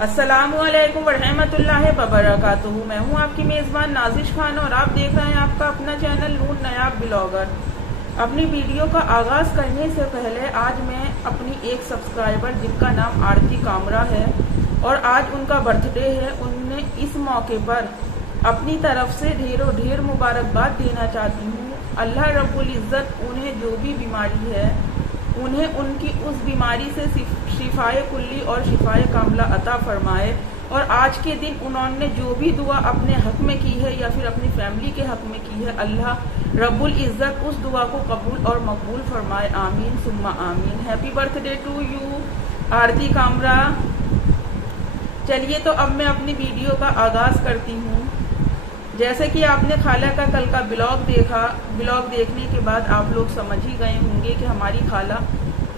अस्सलामु अलैकुम वरहमतुल्लाहि वबरकातुहू। मैं हूँ आपकी मेज़बान नाजिश खान और आप देख रहे हैं आपका अपना चैनल नूर नायाब ब्लॉगर। अपनी वीडियो का आगाज़ करने से पहले आज मैं अपनी एक सब्सक्राइबर जिनका नाम आरती कामरा है और आज उनका बर्थडे है, उनने इस मौके पर अपनी तरफ से ढेरों ढेर मुबारकबाद देना चाहती हूँ। अल्लाह रब्बुल इज़्ज़त उन्हें जो भी बीमारी है उन्हें उनकी उस बीमारी से शिफाए कुल्ली और शिफाए कामला अता फरमाए। और आज के दिन उन्होंने जो भी दुआ अपने हक में की है या फिर अपनी फैमिली के हक में की है, अल्लाह रब्बुल इज़्ज़त उस दुआ को कबूल और मकबूल फरमाए। आमीन सुम्मा आमीन। हैप्पी बर्थडे टू यू आरती कामरा। चलिए तो अब मैं अपनी वीडियो का आगाज़ करती हूँ। जैसे कि आपने खाला का कल का ब्लॉग देखा, ब्लॉग देखने के बाद आप लोग समझ ही गए होंगे कि हमारी खाला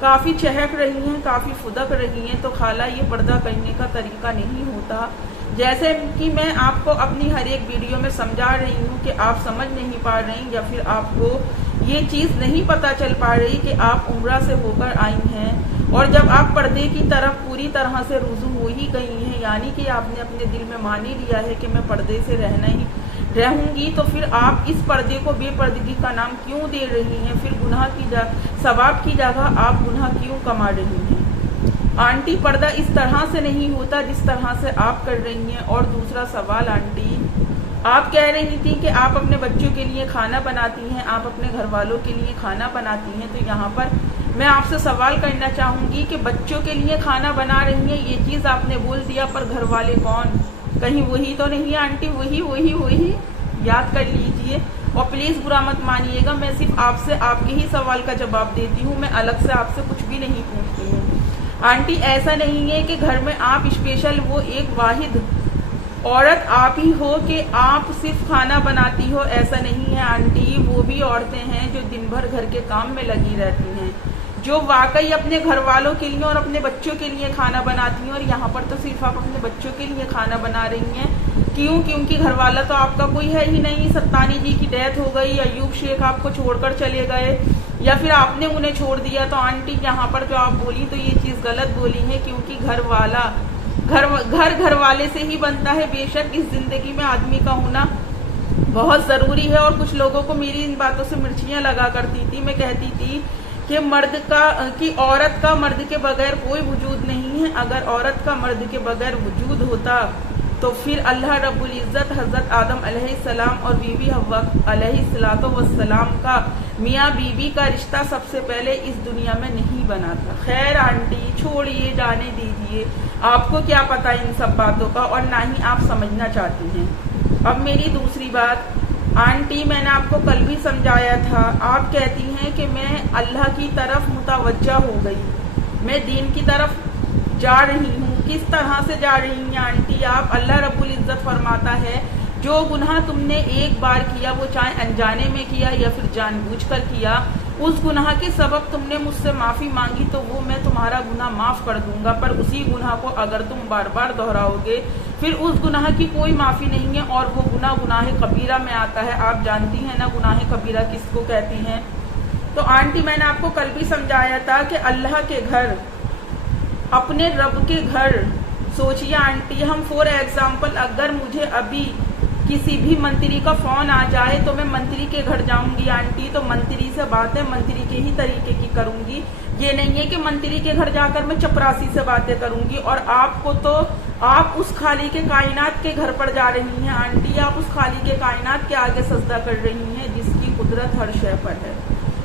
काफ़ी चहक रही हैं, काफ़ी फुदक रही हैं। तो खाला ये पर्दा करने का तरीका नहीं होता। जैसे कि मैं आपको अपनी हर एक वीडियो में समझा रही हूँ कि आप समझ नहीं पा रही या फिर आपको ये चीज़ नहीं पता चल पा रही कि आप उम्रा से होकर आई हैं और जब आप पर्दे की तरफ पूरी तरह से रुजू हो ही गई हैं, यानी कि आपने अपने दिल में मान ही लिया है कि मैं पर्दे से रहूंगी, तो फिर आप इस पर्दे को बेपर्दगी का नाम क्यों दे रही हैं? फिर गुनाह की सवाब की जगह आप गुनाह क्यों कमा रही हैं? आंटी, पर्दा इस तरह से नहीं होता जिस तरह से आप कर रही हैं। और दूसरा सवाल आंटी, आप कह रही थी कि आप अपने बच्चों के लिए खाना बनाती हैं, आप अपने घर वालों के लिए खाना बनाती हैं। तो यहाँ पर मैं आपसे सवाल करना चाहूँगी कि बच्चों के लिए खाना बना रही हैं, ये चीज़ आपने बोल दिया, पर घर वाले कौन? कहीं वही तो नहीं आंटी? वही याद कर लीजिए। और प्लीज़ बुरा मत मानिएगा, मैं सिर्फ आपसे आपके ही सवाल का जवाब देती हूँ, मैं अलग से आपसे कुछ भी नहीं पूछती हूँ। आंटी, ऐसा नहीं है कि घर में आप स्पेशल वो एक वाहिद औरत आप ही हो कि आप सिर्फ खाना बनाती हो, ऐसा नहीं है आंटी। वो भी औरतें हैं जो दिन भर घर के काम में लगी रहती हैं, जो वाकई अपने घर वालों के लिए और अपने बच्चों के लिए खाना बनाती हैं। और यहाँ पर तो सिर्फ आप अपने बच्चों के लिए खाना बना रही हैं। क्यों? क्योंकि घर वाला तो आपका कोई है ही नहीं। सत्तानी जी की डेथ हो गई, अयूब शेख आपको छोड़कर चले गए या फिर आपने उन्हें छोड़ दिया। तो आंटी, यहाँ पर जो आप बोली तो ये चीज़ गलत बोली है, क्योंकि घर वाले से ही बनता है। बेशक इस जिंदगी में आदमी का होना बहुत ज़रूरी है। और कुछ लोगों को मेरी इन बातों से मिर्चियाँ लगा करती थी। मैं कहती थी कि औरत का मर्द के बगैर कोई वजूद नहीं है। अगर औरत का मर्द के बगैर वजूद होता तो फिर अल्लाह रब्बुल इज़्ज़त हज़रत आदम अलैहिस्सलाम और बीवी हव्वा अलैहिस्सलाम का मियाँ बीवी का रिश्ता सबसे पहले इस दुनिया में नहीं बना था। खैर आंटी, छोड़िए, जाने दीजिए, आपको क्या पता इन सब बातों का और ना ही आप समझना चाहती हैं। अब मेरी दूसरी बात, आंटी, मैंने आपको कल भी समझाया था। आप कहती हैं कि मैं अल्लाह की तरफ मुतवज्जा हो गई, मैं दीन की तरफ जा रही हूँ। किस तरह से जा रही हैं आंटी आप? अल्लाह रब्बुल इज़्ज़त फरमाता है, जो गुनाह तुमने एक बार किया, वो चाहे अनजाने में किया या फिर जानबूझकर किया, उस गुनाह के सबब तुमने मुझसे माफ़ी मांगी तो वो मैं तुम्हारा गुनाह माफ़ कर दूंगा। पर उसी गुनाह को अगर तुम बार बार दोहराओगे फिर उस गुनाह की कोई माफ़ी नहीं है और वो गुनाह कबीरा में आता है। आप जानती हैं ना गुनाह कबीरा किसको कहती हैं? तो आंटी, मैंने आपको कल भी समझाया था कि अल्लाह के घर, अपने रब के घर, सोचिए आंटी, हम फॉर एग्जाम्पल अगर मुझे अभी किसी भी मंत्री का फ़ोन आ जाए तो मैं मंत्री के घर जाऊंगी आंटी, तो मंत्री से बातें मंत्री के ही तरीके की करूंगी। ये नहीं है कि मंत्री के घर जाकर मैं चपरासी से बातें करूंगी। और आपको तो आप उस खाली के कायनात के घर पर जा रही हैं आंटी, आप उस खाली के कायनात के आगे सजदा कर रही हैं जिसकी कुदरत हर शय पर है।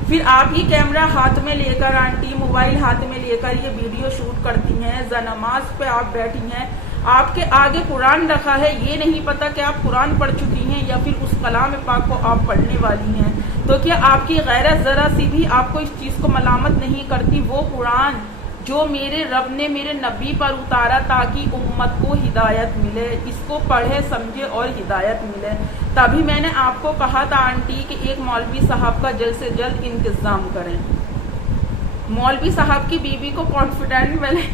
फिर आप ही कैमरा हाथ में लेकर आंटी, मोबाइल हाथ में लेकर ये वीडियो शूट करती हैं, नमाज पे आप बैठी हैं, आपके आगे कुरान रखा है, ये नहीं पता कि आप कुरान पढ़ चुकी हैं या फिर उस कलाम पाक को आप पढ़ने वाली हैं। तो क्या आपकी गैरत ज़रा सी भी आपको इस चीज़ को मलामत नहीं करती? वो कुरान जो मेरे रब ने मेरे नबी पर उतारा ताकि उम्मत को हिदायत मिले, इसको पढ़े समझे और हिदायत मिले। तभी मैंने आपको कहा था आंटी कि एक मौलवी साहब का जल्द से जल्द इंतज़ाम करें। मौलवी साहब की बीवी को कॉन्फिडेंट मिले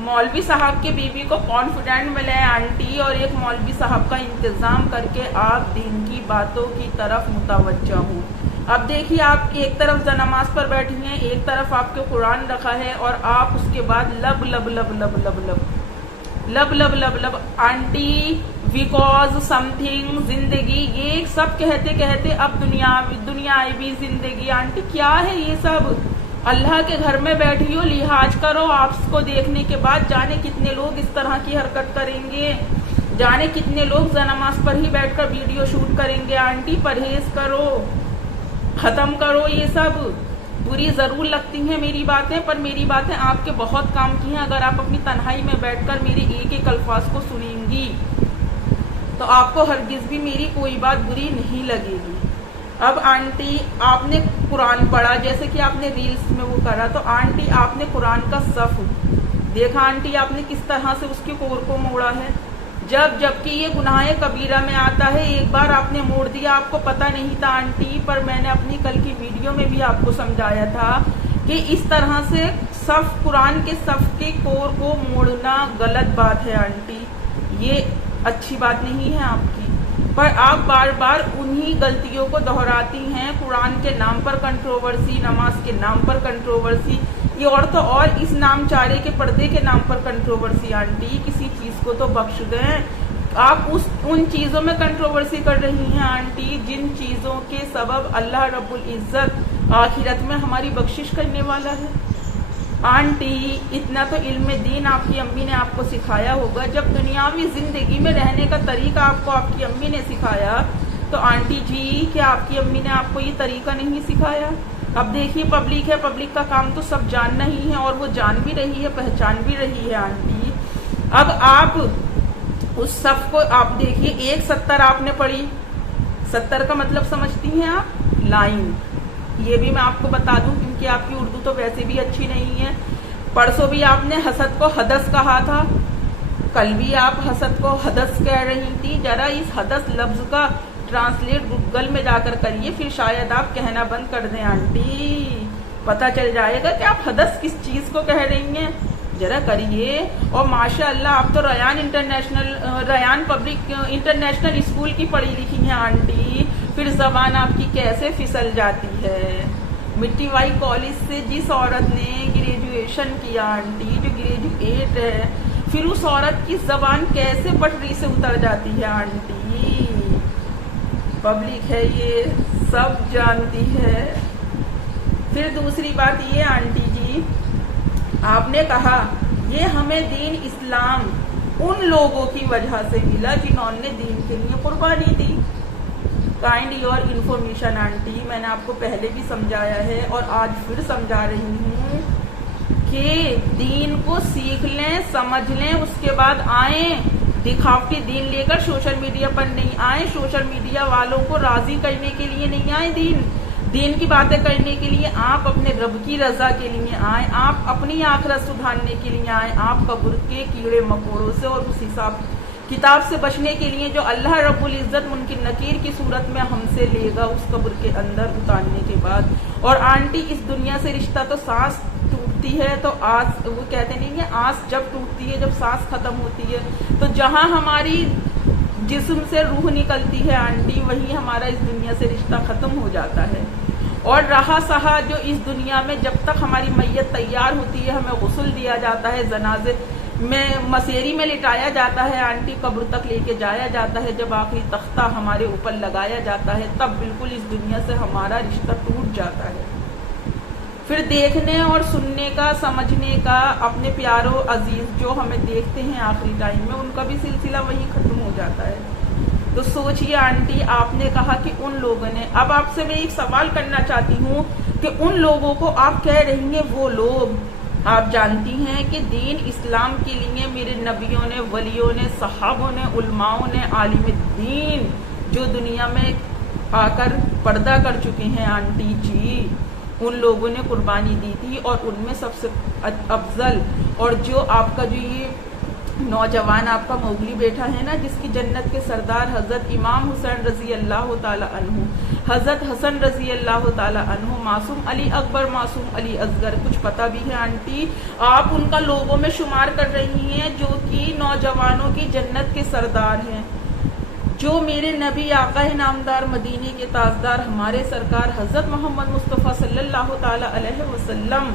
मौलवी साहब के बीवी को कॉन्फिडेंट मिले आंटी, और एक मौलवी साहब का इंतज़ाम करके आप दीन की बातों की तरफ मुतवज्जा हूँ। اب دیکھیے آپ ایک طرف نماز پر بیٹھی ہیں، ایک طرف آپ کے قرآن رکھا ہے، اور آپ اس کے بعد لب لب لب لب لب لب لب لب لب لب آنٹی بیکاز سم تھنگ زندگی، یہ سب کہتے کہتے اب دنیاوی زندگی، آنٹی کیا ہے یہ سب؟ اللہ کے گھر میں بیٹھی ہو، لحاظ کرو. آپ کو دیکھنے کے بعد جانے کتنے لوگ اس طرح کی حرکت کریں گے، جانے کتنے لوگ نماز پر ہی بیٹھ کر ویڈیو شوٹ کریں گے. آنٹی پرہیز کرو، ختم کرو یہ سب. بری ضرور لگتی ہیں میری باتیں، پر میری باتیں آپ کے بہت کام کی ہیں. اگر آپ اپنی تنہائی میں بیٹھ کر میرے ایک ایک الفاظ کو سنیں گی تو آپ کو ہرگز بھی میری کوئی بات بری نہیں لگے گی. اب آنٹی آپ نے قرآن پڑھا، جیسے کہ آپ نے ریلز میں وہ کرا، تو آنٹی آپ نے قرآن کا صف دیکھا، آنٹی آپ نے کس طرح سے اس کے کور کو موڑا ہے. جبکہ یہ گناہ کبیرہ میں آتا ہے. ایک بار آپ نے موڑ دیا، آپ کو پتہ نہیں تھا آنٹی، پر میں نے اپنی کل کی ویڈیو میں بھی آپ کو سمجھایا تھا کہ اس طرح سے صف قرآن کے صف کے کور کو موڑنا غلط بات ہے آنٹی، یہ اچھی بات نہیں ہے آپ کی. پر آپ بار بار انہی غلطیوں کو دہراتی ہیں. قرآن کے نام پر کنٹروورسی، نماز کے نام پر کنٹروورسی، یہ اور تو اور اس نام چارے کے پردے کے نام پر کنٹروورسی. آنٹی کسی چیز کو تو بخش دیں. آپ ان چیزوں میں کنٹروورسی کر رہی ہیں آنٹی جن چیزوں کے سبب اللہ رب العزت آخرت میں ہماری بخشش کرنے والا ہے. آنٹی اتنا تو علم دین آپ کی امی نے آپ کو سکھایا ہوگا. جب دنیاوی زندگی میں رہنے کا طریقہ آپ کی امی نے سکھایا، تو آنٹی جی کیا آپ کی امی نے آپ کو یہ طریقہ نہیں سکھایا؟ اب دیکھیے پبلک ہے، پبلک کا کام تو سب جاننا ہی ہے، اور وہ جان بھی رہی ہے، پہچان بھی رہی ہے آنٹی. اب آپ اس صف کو آپ دیکھیے، 1:70 آپ نے پڑھی. 70 کا مطلب سمجھتی ہیں آپ؟ لائن. یہ بھی میں آپ کو بتا دوں کیونکہ آپ کی اردو تو ویسے بھی اچھی نہیں ہے. پرسوں بھی آپ نے حسد کو حدث کہا تھا، کل بھی آپ حسد کو حدث کہہ رہی تھی. ذرا اس حدث لفظ کا ٹرانسلیٹ گوگل میں جا کر کریے، پھر شاید آپ کہنا بند کر دیں آنٹی. پتہ چل جائے گا کہ آپ حدث کس چیز کو کہہ رہی ہیں. ذرا کریے. اور ماشاء اللہ آپ تو ریان پبلک انٹرنیشنل اسکول کی پڑھی لکھی ہیں آنٹی، پھر زبان آپ کی کیسے پھسل جاتی ہے. مٹی وائی کالج سے جس عورت نے گریجویشن کیا آنٹی، جو گریجویٹ ہے، پھر اس عورت کی زبان کیسے پٹری سے اتر جاتی ہے آنٹی. پبلک ہے یہ سب جانتی ہے. پھر دوسری بات یہ آنٹی جی، آپ نے کہا یہ ہمیں دین اسلام ان لوگوں کی وجہ سے ملا جنہوں نے دین کے لیے قربانی دی. کائنڈ یور انفارمیشن آنٹی، میں نے آپ کو پہلے بھی سمجھایا ہے اور آج پھر سمجھا رہی ہوں کہ دین کو سیکھ لیں، سمجھ لیں، اس کے بعد آئیں. دکھاوٹی دین لے کر سوشل میڈیا پر نہیں آئیں. سوشل میڈیا والوں کو راضی کرنے کے لیے نہیں آئیں. دین کی باتیں کرنے کے لیے آپ اپنے رب کی رضا کے لیے آئیں. آپ اپنی آخرت سدھارنے کے لیے آئیں. آپ قبر کے کیڑے مکوڑوں سے اور اس حساب کتاب سے بچنے کے لیے جو اللہ رب العزت منکر نکیر کی صورت میں ہم سے لے گا اس قبر کے اندر اتارنے کے بعد. اور آنٹی اس دنیا سے رشتہ تو سانس ٹوٹتی ہے تو آس، وہ کہتے نہیں ہیں آس جب ٹوٹتی ہے، جب سانس ختم ہوتی ہے، تو جہاں ہماری جسم سے روح نکلتی ہے آنٹی، وہیں ہمارا اس دنیا سے رشتہ ختم ہو جاتا ہے. اور رہا سہا جو اس دنیا میں جب تک ہماری میت تیار ہوتی ہے، ہمیں غسل دیا جاتا ہے، جنازے میں مسیری میں لٹایا جاتا ہے آنٹی، قبر تک لے کے جایا جاتا ہے، جب آخری تختہ ہمارے اوپر لگایا جاتا ہے، تب بالکل اس دنیا سے ہمارا رشتہ ٹوٹ جاتا ہے. پھر دیکھنے اور سننے کا، سمجھنے کا، اپنے پیاروں عزیز جو ہمیں دیکھتے ہیں آخری ٹائم میں، ان کا بھی سلسلہ وہیں ختم ہو جاتا ہے. تو سوچئے آنٹی، آپ نے کہا کہ ان لوگوں نے، اب آپ سے میں ایک سوال کرنا چاہتی ہوں کہ ان لوگوں کو آپ کہہ رہی ہیں وہ لوگ، آپ جانتی ہیں کہ دین اسلام کے لیے میرے نبیوں نے، ولیوں نے، صحابوں نے، علماؤں نے، عالم دین جو دنیا میں آ کر پردہ کر چکے ہیں آنٹی جی، ان لوگوں نے قربانی دی تھی. اور ان میں سب سے افضل اور جو آپ کا جو یہ نوجوان آپ کا موغلی بیٹا ہے نا، جس کی جنت کے سردار حضرت امام حسین رضی اللہ تعالی عنہ، حضرت حسن رضی اللہ تعالی عنہ، معصوم علی اکبر، معصوم علی اصغر، کچھ پتہ بھی ہے آنٹی؟ آپ ان کا لوگوں میں شمار کر رہی ہیں جو کہ نوجوانوں کی جنت کے سردار ہیں. जो मेरे नबी आका नामदार मदीने के ताजदार हमारे सरकार हजरत मोहम्मद मुस्तफ़ा सल्लल्लाहु ताला अलैहि वसल्लम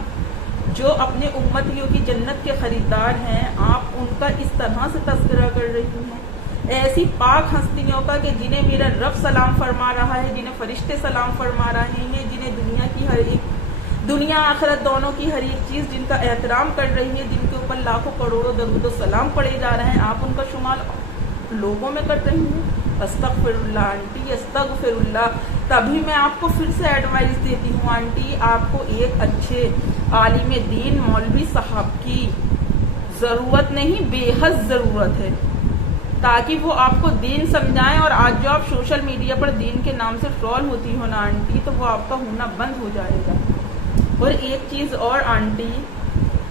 जो अपने उम्मतियों की जन्नत के खरीदार हैं, आप उनका इस तरह से तज़किरा कर रही हैं। ऐसी पाक हस्तियों का कि जिन्हें मेरा रब सलाम फरमा रहा है, जिन्हें फरिश्ते सलाम फरमा रहे हैं, जिन्हें दुनिया आखिरत दोनों की हर एक चीज़ जिनका एहतराम कर रही है, जिनके ऊपर लाखों करोड़ों दरूद व सलाम पढ़े जा रहे हैं, आप उनका शुमार लोगों में कर रही हैं। अस्तगफिरुल्लाह आंटी, अस्तगफिरुल्लाह। तभी मैं आपको फिर से एडवाइस देती हूँ आंटी, आपको एक अच्छे आलिम दीन मौलवी साहब की ज़रूरत नहीं, बेहद ज़रूरत है, ताकि वो आपको दीन समझाएं। और आज जो आप सोशल मीडिया पर दीन के नाम से ट्रोल होती हो ना आंटी, तो वो आपका होना बंद हो जाएगा। और एक चीज़ और आंटी,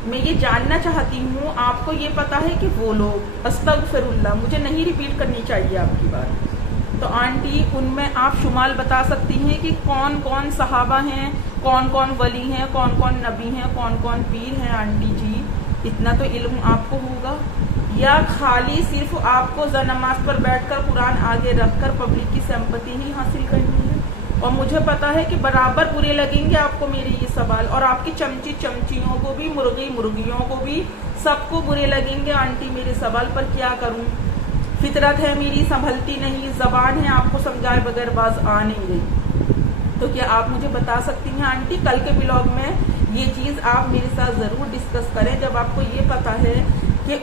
मैं ये जानना चाहती हूँ, आपको ये पता है कि वो लोग, अस्तगफिरुल्लाह, मुझे नहीं रिपीट करनी चाहिए आपकी बात, तो आंटी उनमें आप शुमार बता सकती हैं कि कौन कौन सहाबा हैं, कौन कौन वली हैं, कौन कौन नबी हैं, कौन कौन पीर हैं आंटी जी? इतना तो इल्म आपको होगा, या खाली सिर्फ आपको नमाज पर बैठकर कुरान आगे रखकर पब्लिक की सिंपैथी ही हासिल करनी है? और मुझे पता है कि बराबर बुरे लगेंगे आपको मेरे ये सवाल, और आपकी चमचियों को भी, मुर्गियों को भी, सबको बुरे लगेंगे आंटी मेरे सवाल पर। क्या करूं, फितरत है मेरी, संभलती नहीं, जबान है आपको समझाए बगैर बाज आ नहीं रही। तो क्या आप मुझे बता सकती हैं आंटी, कल के ब्लॉग में ये चीज़ आप मेरे साथ ज़रूर डिस्कस करें, जब आपको ये पता है कि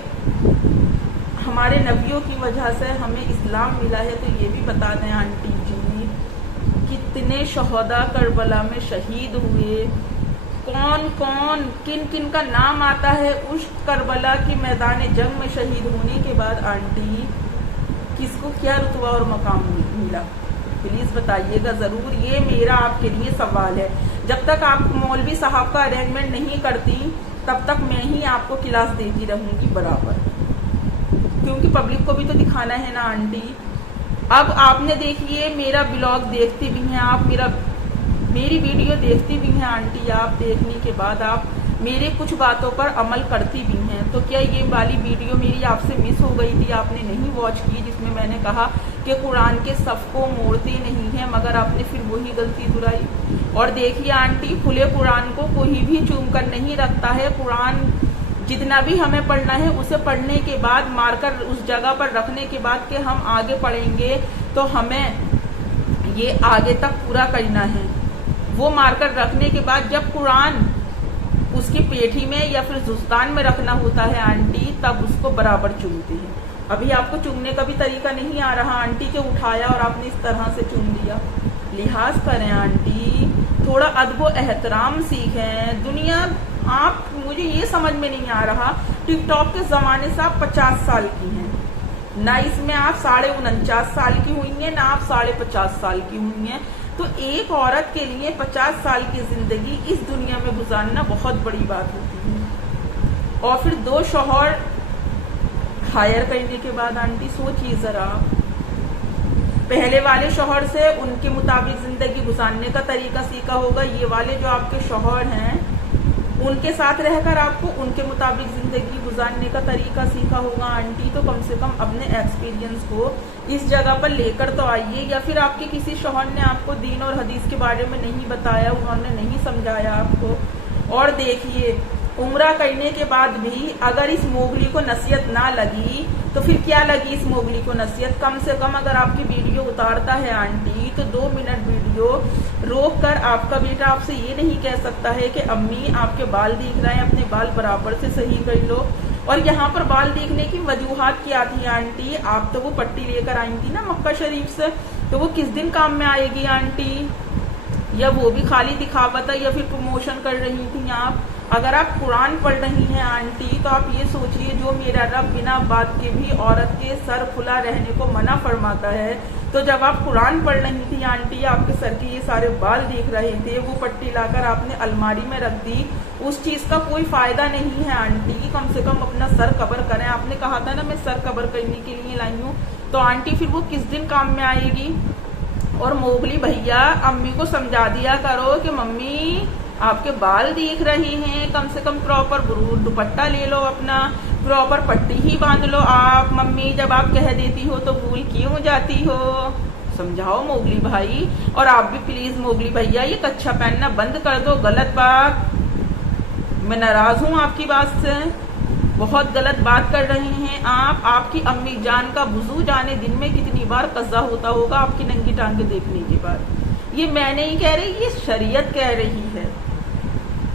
हमारे नबियों की वजह से हमें इस्लाम मिला है, तो ये भी बता दें आंटी जी, कितने शहदा करबला में शहीद हुए, कौन कौन किन किन का नाम आता है उस करबला की मैदान जंग में शहीद होने के बाद आंटी, किसको क्या रुतबा और मकाम मिला? प्लीज़ बताइएगा ज़रूर, ये मेरा आपके लिए सवाल है। जब तक आप मौलवी साहब का अरेंजमेंट नहीं करती, तब तक मैं ही आपको क्लास देती रहूँगी बराबर, क्योंकि पब्लिक को भी तो दिखाना है ना आंटी। अब आपने देखिए मेरा ब्लॉग देखती भी हैं आप, मेरी वीडियो देखती भी हैं आंटी, आप देखने के बाद आप मेरे कुछ बातों पर अमल करती भी हैं। तो क्या ये वाली वीडियो मेरी आपसे मिस हो गई थी, आपने नहीं वॉच की, जिसमें मैंने कहा कि कुरान के सफ़ को मोड़ते नहीं हैं, मगर आपने फिर वही गलती दुहराई? और देखिए आंटी, खुले कुरान को कोई भी चूम कर नहीं रखता है। कुरान जितना भी हमें पढ़ना है, उसे पढ़ने के बाद मारकर उस जगह पर रखने के बाद कि हम आगे पढ़ेंगे तो हमें ये आगे तक पूरा करना है। वो मारकर रखने के बाद जब कुरान उसकी पेठी में या फिर जुस्तान में रखना होता है आंटी, तब उसको बराबर चूमते हैं। अभी आपको चूमने का भी तरीका नहीं आ रहा आंटी, के उठाया और आपने इस तरह से चूम दिया। लिहाज करें आंटी, थोड़ा अदब एहतराम सीखें। दुनिया, आप, मुझे ये समझ में नहीं आ रहा, टिकटॉक के ज़माने से आप 50 साल की हैं ना, इसमें आप 49.5 साल की हुई हैं ना, आप 50.5 साल की हुई हैं। तो एक औरत के लिए 50 साल की ज़िंदगी इस दुनिया में गुजारना बहुत बड़ी बात होती है। और फिर 2 शौहर हायर करने के बाद आंटी सोचिए ज़रा, पहले वाले शौहर से उनके मुताबिक ज़िंदगी गुजारने का तरीका सीखा होगा, ये वाले जो आपके शौहर हैं उनके साथ रहकर आपको उनके मुताबिक ज़िंदगी गुजारने का तरीका सीखा होगा आंटी। तो कम से कम अपने एक्सपीरियंस को इस जगह पर लेकर तो आइए। या फिर आपके किसी शौहर ने आपको दीन और हदीस के बारे में नहीं बताया, उन्होंने नहीं समझाया आपको। और देखिए, उम्रा करने के बाद भी अगर इस मोगली को नसीहत ना लगी, तो फिर क्या लगी इस मोगली को नसीहत? कम से कम अगर आपकी वीडियो उतारता है आंटी, तो 2 मिनट वीडियो रोक कर आपका बेटा आपसे ये नहीं कह सकता है कि अम्मी आपके बाल दिख रहे हैं, अपने बाल बराबर से सही कर लो। और यहाँ पर बाल देखने की वजूहात क्या थी आंटी? आप तो वो पट्टी लेकर आई थी ना मक्का शरीफ से, तो वो किस दिन काम में आएगी आंटी? या वो भी खाली दिखावत है, या फिर प्रमोशन कर रही थी आप? अगर आप कुरान पढ़ रही हैं आंटी, तो आप ये सोचिए, जो मेरा रब बिना बात के भी औरत के सर खुला रहने को मना फरमाता है, तो जब आप कुरान पढ़ रही थी आंटी, आपके सर के ये सारे बाल दिख रहे थे, वो पट्टी लाकर आपने अलमारी में रख दी, उस चीज़ का कोई फ़ायदा नहीं है आंटी। कम से कम अपना सर कवर करें। आपने कहा था ना मैं सर कवर करने के लिए लाई हूँ, तो आंटी फिर वो किस दिन काम में आएगी? और मोगली भैया, अम्मी को समझा दिया करो कि मम्मी आपके बाल दिख रहे हैं, कम से कम प्रॉपर दुपट्टा ले लो अपना, प्रॉपर पट्टी ही बांध लो आप। मम्मी जब आप कह देती हो तो भूल क्यों जाती हो? समझाओ मोगली भाई। और आप भी प्लीज मोगली भैया ये कच्छा पहनना बंद कर दो, गलत बात। मैं नाराज हूँ आपकी बात से, बहुत गलत बात कर रहे हैं आप। आपकी अम्मी जान का वुजू जाने दिन में कितनी बार कज़ा होता होगा आपकी नंगी टांगे देखने के बाद। ये मैं नहीं कह रही, ये शरीयत कह रही है।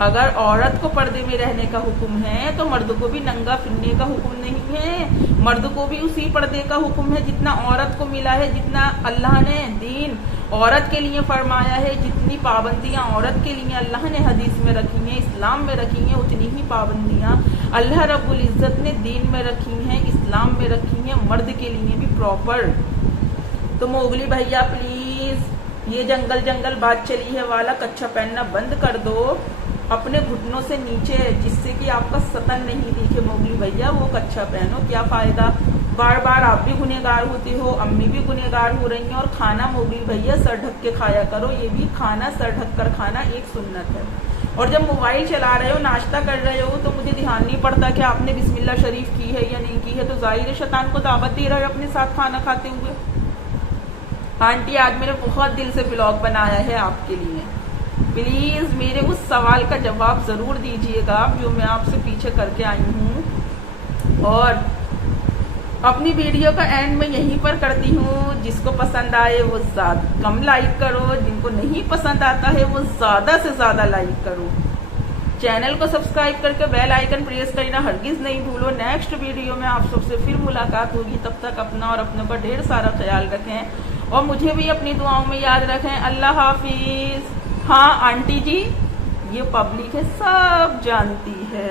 अगर औरत को पर्दे में रहने का हुक्म है तो मर्द को भी नंगा फिरने का हुक्म नहीं है। मर्द को भी उसी पर्दे का हुक्म है जितना औरत को मिला है, जितना अल्लाह ने दीन औरत के लिए फरमाया है। जितनी पाबंदियां औरत के लिए अल्लाह ने हदीस में रखी हैं, इस्लाम में रखी हैं, उतनी ही पाबंदियां अल्लाह रब्बुल इज्जत ने दीन में रखी हैं, इस्लाम में रखी हैं, मर्द के लिए भी प्रॉपर। तो मोगली भैया प्लीज ये जंगल जंगल बात चली है वाला कच्छा पहनना बंद कर दो अपने घुटनों से नीचे, जिससे कि आपका सतन नहीं दिखे। मोगली भैया वो कच्छा पहनो, क्या फायदा? बार बार आप भी गुनहगार होते हो, अम्मी भी गुनहगार हो रही हैं। और खाना मोगली भैया सर ढक के खाया करो, ये भी खाना सर ढक कर खाना एक सुन्नत है। और जब मोबाइल चला रहे हो, नाश्ता कर रहे हो, तो मुझे ध्यान नहीं पड़ता कि आपने बिस्मिल्लाह शरीफ की है या नहीं की है, तो जाहिर है शैतान को दावत दे रहे हो अपने साथ खाना खाते हुए। आंटी आज मैंने बहुत दिल से ब्लॉग बनाया है आपके लिए, प्लीज मेरे उस सवाल का जवाब जरूर दीजिएगा जो मैं आपसे पीछे करके आई हूँ। और अपनी वीडियो का एंड में यहीं पर करती हूँ, जिसको पसंद आए वो कम लाइक करो, जिनको नहीं पसंद आता है वो ज्यादा से ज्यादा लाइक करो। चैनल को सब्सक्राइब करके बेल आइकन प्रेस करना हरगिज नहीं भूलो। नेक्स्ट वीडियो में आप सबसे फिर मुलाकात होगी, तब तक अपना और अपनों का ढेर सारा ख्याल रखें और मुझे भी अपनी दुआओं में याद रखें। अल्लाह हाफिज। हाँ आंटी जी, ये पब्लिक है, सब जानती है।